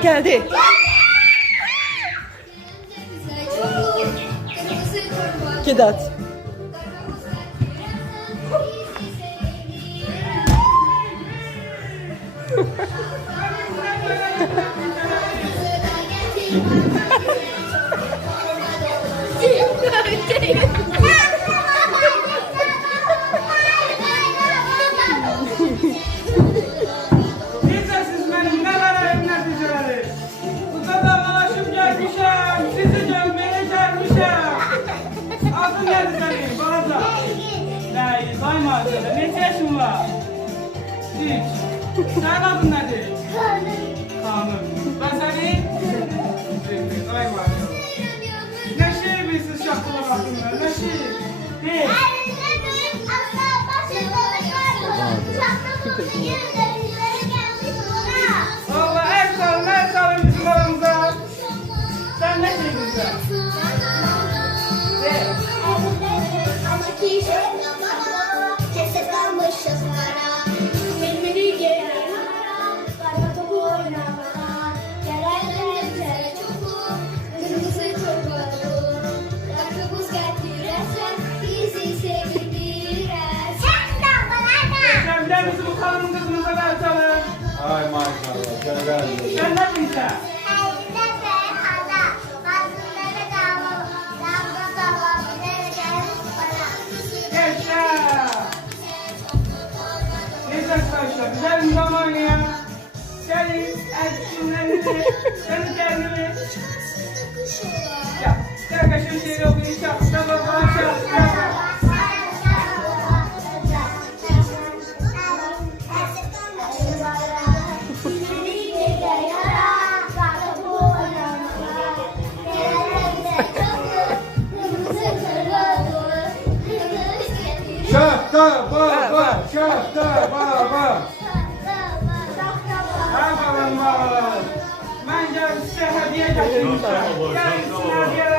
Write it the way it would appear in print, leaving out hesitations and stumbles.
Sedat geldi. Sedat. Necəsiz mənim, nələrəyim, nəticələri? Uca dağlaşıb gəlmişəm, sizi görməyə gəlmişəm. Adın nədir sənin, balaca? Nəyi, sayma acələ, neçə yaşın var? 3. Sənin adın nədir? Xanım. Və sənin? Sayma acələ. Nə şey bilsiz şaxtalar haqqında, nə şey? Deyil. Allah el salın bizim aramıza. Sen ne şey güzel? Sen bizi bu kanun kızımıza ver salın. Ay maşallah. Sen ne bilsen? Yaşa. Neyse arkadaşlar, güzel bir zaman ya. Gelin, erkeklerini, kendi kendimi. Ya, gel kaşın şeyi okuyun, şap, şap, şap, şap. Şahta baba, şahta baba. Ha bakalım bakalım. Ben gelip size hediye getirmişim. Gelin size hediye